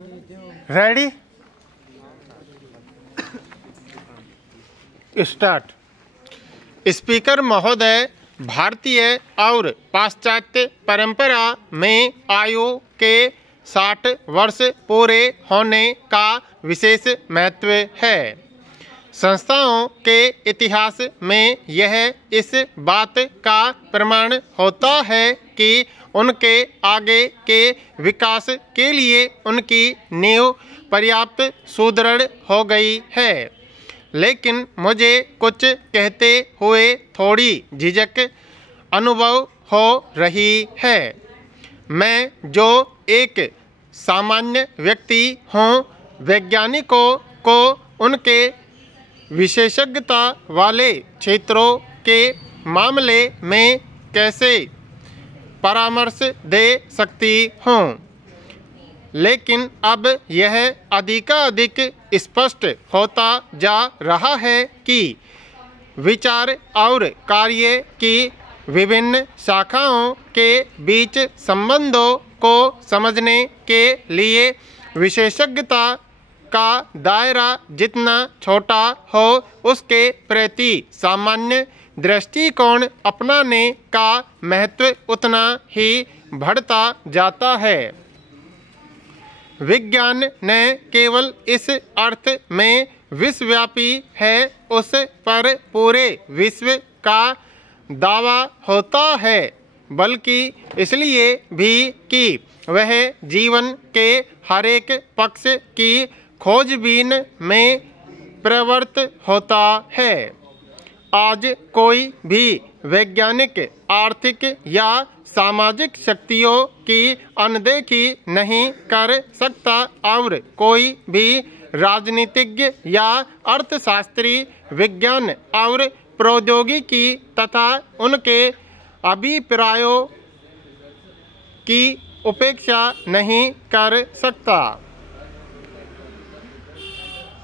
Ready start. Speaker महोदय, भारतीय और पाश्चात्य परंपरा में आयु के 60 वर्ष पूरे होने का विशेष महत्व है। संस्थाओं के इतिहास में यह इस बात का प्रमाण होता है कि उनके आगे के विकास के लिए उनकी नींव पर्याप्त सुदृढ़ हो गई है। लेकिन मुझे कुछ कहते हुए थोड़ी झिझक अनुभव हो रही है। मैं जो एक सामान्य व्यक्ति हूँ, वैज्ञानिकों को उनके विशेषज्ञता वाले क्षेत्रों के मामले में कैसे परामर्श दे सकती हूँ। लेकिन अब यह अधिकाधिक स्पष्ट होता जा रहा है कि विचार और कार्य की विभिन्न शाखाओं के बीच संबंधों को समझने के लिए विशेषज्ञता का दायरा जितना छोटा हो, उसके प्रति सामान्य दृष्टिकोण अपनाने का महत्व उतना ही बढ़ता जाता है। विज्ञान न केवल इस अर्थ में विश्वव्यापी है, उस पर पूरे विश्व का दावा होता है, बल्कि इसलिए भी कि वह जीवन के हरेक पक्ष की खोजबीन में प्रवृत्त होता है। आज कोई भी वैज्ञानिक आर्थिक या सामाजिक शक्तियों की अनदेखी नहीं कर सकता और कोई भी राजनीतिज्ञ या अर्थशास्त्री विज्ञान और प्रौद्योगिकी तथा उनके अभिप्रायों की उपेक्षा नहीं कर सकता।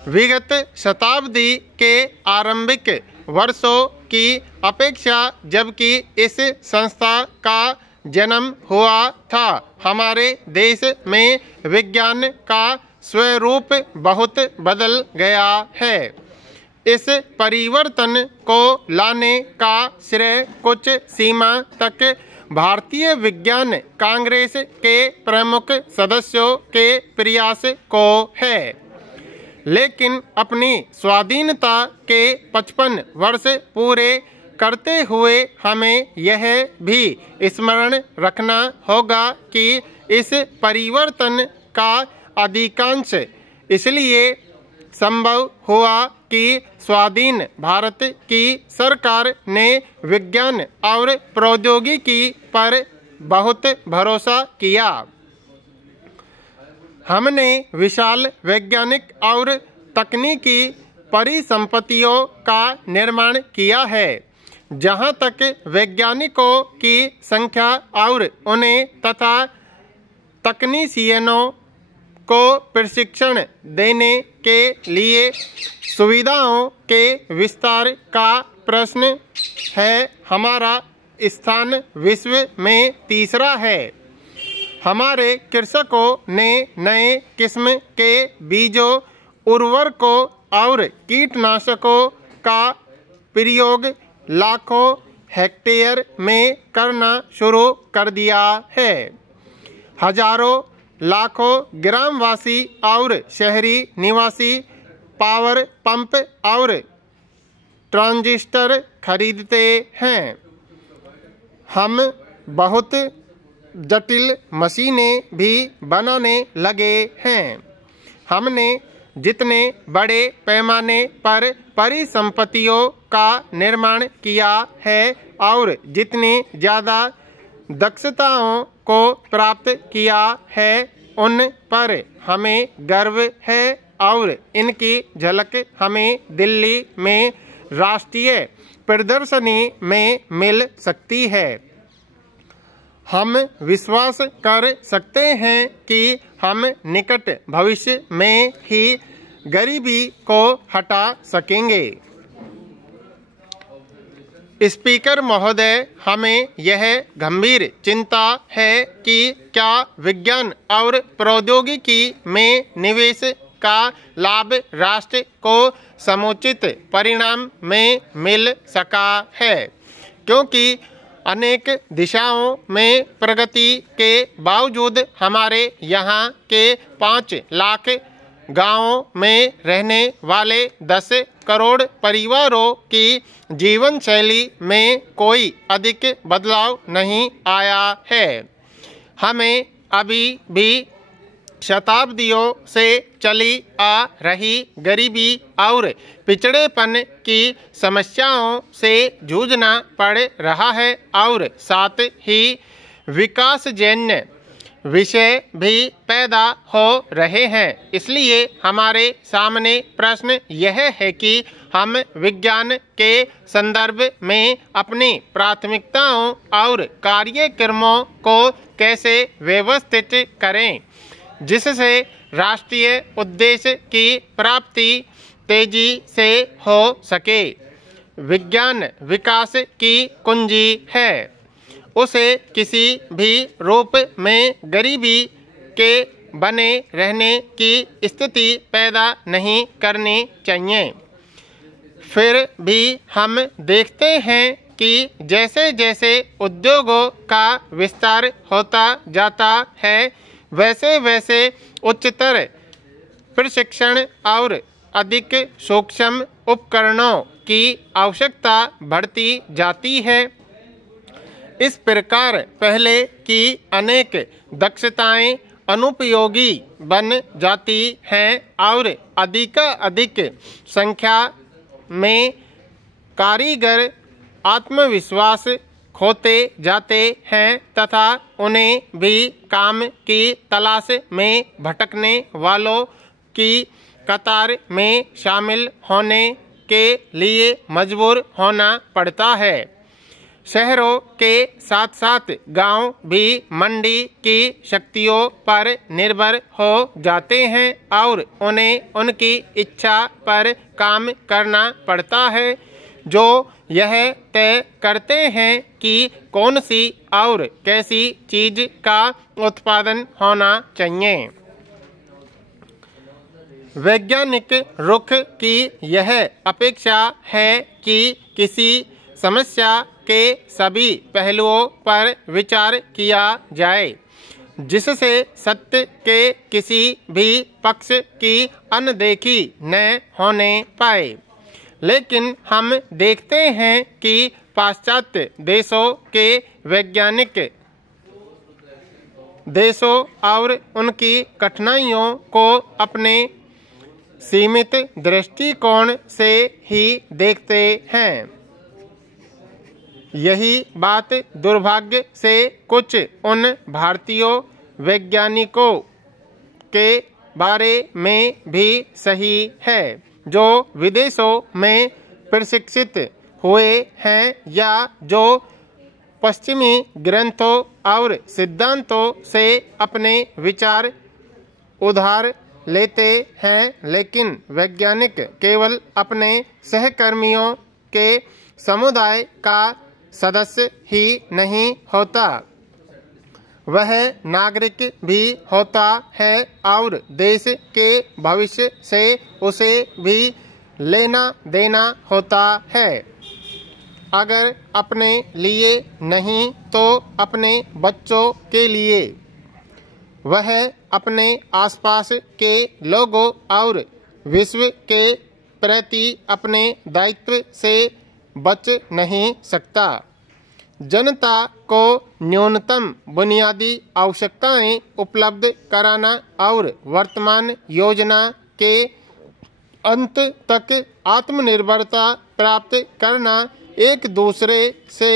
विगत शताब्दी के आरंभिक वर्षों की अपेक्षा जबकि इस संस्था का जन्म हुआ था, हमारे देश में विज्ञान का स्वरूप बहुत बदल गया है। इस परिवर्तन को लाने का श्रेय कुछ सीमा तक भारतीय विज्ञान कांग्रेस के प्रमुख सदस्यों के प्रयास को है। लेकिन अपनी स्वाधीनता के 55 वर्ष पूरे करते हुए हमें यह भी स्मरण रखना होगा कि इस परिवर्तन का अधिकांश इसलिए संभव हुआ कि स्वाधीन भारत की सरकार ने विज्ञान और प्रौद्योगिकी पर बहुत भरोसा किया। हमने विशाल वैज्ञानिक और तकनीकी परिसंपत्तियों का निर्माण किया है। जहाँ तक वैज्ञानिकों की संख्या और उन्हें तथा तकनीशियनों को प्रशिक्षण देने के लिए सुविधाओं के विस्तार का प्रश्न है, हमारा स्थान विश्व में तीसरा है। हमारे कृषकों ने नए किस्म के बीजों, उर्वरकों और कीटनाशकों का प्रयोग लाखों हेक्टेयर में करना शुरू कर दिया है। हजारों लाखों ग्रामवासी और शहरी निवासी पावर पंप और ट्रांजिस्टर खरीदते हैं। हम बहुत जटिल मशीनें भी बनाने लगे हैं। हमने जितने बड़े पैमाने पर परिसंपत्तियों का निर्माण किया है और जितनी ज़्यादा दक्षताओं को प्राप्त किया है, उन पर हमें गर्व है और इनकी झलक हमें दिल्ली में राष्ट्रीय प्रदर्शनी में मिल सकती है। हम विश्वास कर सकते हैं कि हम निकट भविष्य में ही गरीबी को हटा सकेंगे। स्पीकर महोदय, हमें यह गंभीर चिंता है कि क्या विज्ञान और प्रौद्योगिकी में निवेश का लाभ राष्ट्र को समुचित परिणाम में मिल सका है, क्योंकि अनेक दिशाओं में प्रगति के बावजूद हमारे यहाँ के 5 लाख गांवों में रहने वाले 10 करोड़ परिवारों की जीवन शैली में कोई अधिक बदलाव नहीं आया है। हमें अभी भी शताब्दियों से चली आ रही गरीबी और पिछड़ेपन की समस्याओं से जूझना पड़ रहा है और साथ ही विकासजन्य विषय भी पैदा हो रहे हैं। इसलिए हमारे सामने प्रश्न यह है कि हम विज्ञान के संदर्भ में अपनी प्राथमिकताओं और कार्यक्रमों को कैसे व्यवस्थित करें, जिससे राष्ट्रीय उद्देश्य की प्राप्ति तेजी से हो सके। विज्ञान विकास की कुंजी है, उसे किसी भी रूप में गरीबी के बने रहने की स्थिति पैदा नहीं करनी चाहिए। फिर भी हम देखते हैं कि जैसे जैसे उद्योगों का विस्तार होता जाता है, वैसे वैसे उच्चतर प्रशिक्षण और अधिक सूक्ष्म उपकरणों की आवश्यकता बढ़ती जाती है। इस प्रकार पहले की अनेक दक्षताएं अनुपयोगी बन जाती हैं और अधिक संख्या में कारीगर आत्मविश्वास खोते जाते हैं तथा उन्हें भी काम की तलाश में भटकने वालों की कतार में शामिल होने के लिए मजबूर होना पड़ता है। शहरों के साथ साथ गांव भी मंडी की शक्तियों पर निर्भर हो जाते हैं और उन्हें उनकी इच्छा पर काम करना पड़ता है, जो यह तय करते हैं कि कौन सी और कैसी चीज का उत्पादन होना चाहिए। वैज्ञानिक रुख की यह अपेक्षा है कि किसी समस्या के सभी पहलुओं पर विचार किया जाए, जिससे सत्य के किसी भी पक्ष की अनदेखी न होने पाए। लेकिन हम देखते हैं कि पाश्चात्य देशों के वैज्ञानिक देशों और उनकी कठिनाइयों को अपने सीमित दृष्टिकोण से ही देखते हैं। यही बात दुर्भाग्य से कुछ उन भारतीय वैज्ञानिकों के बारे में भी सही है जो विदेशों में प्रशिक्षित हुए हैं या जो पश्चिमी ग्रंथों और सिद्धांतों से अपने विचार उधार लेते हैं, लेकिन वैज्ञानिक केवल अपने सहकर्मियों के समुदाय का सदस्य ही नहीं होता, वह नागरिक भी होता है और देश के भविष्य से उसे भी लेना देना होता है। अगर अपने लिए नहीं तो अपने बच्चों के लिए वह अपने आसपास के लोगों और विश्व के प्रति अपने दायित्व से बच नहीं सकता। जनता को न्यूनतम बुनियादी आवश्यकताएं उपलब्ध कराना और वर्तमान योजना के अंत तक आत्मनिर्भरता प्राप्त करना एक दूसरे से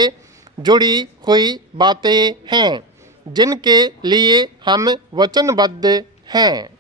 जुड़ी हुई बातें हैं, जिनके लिए हम वचनबद्ध हैं।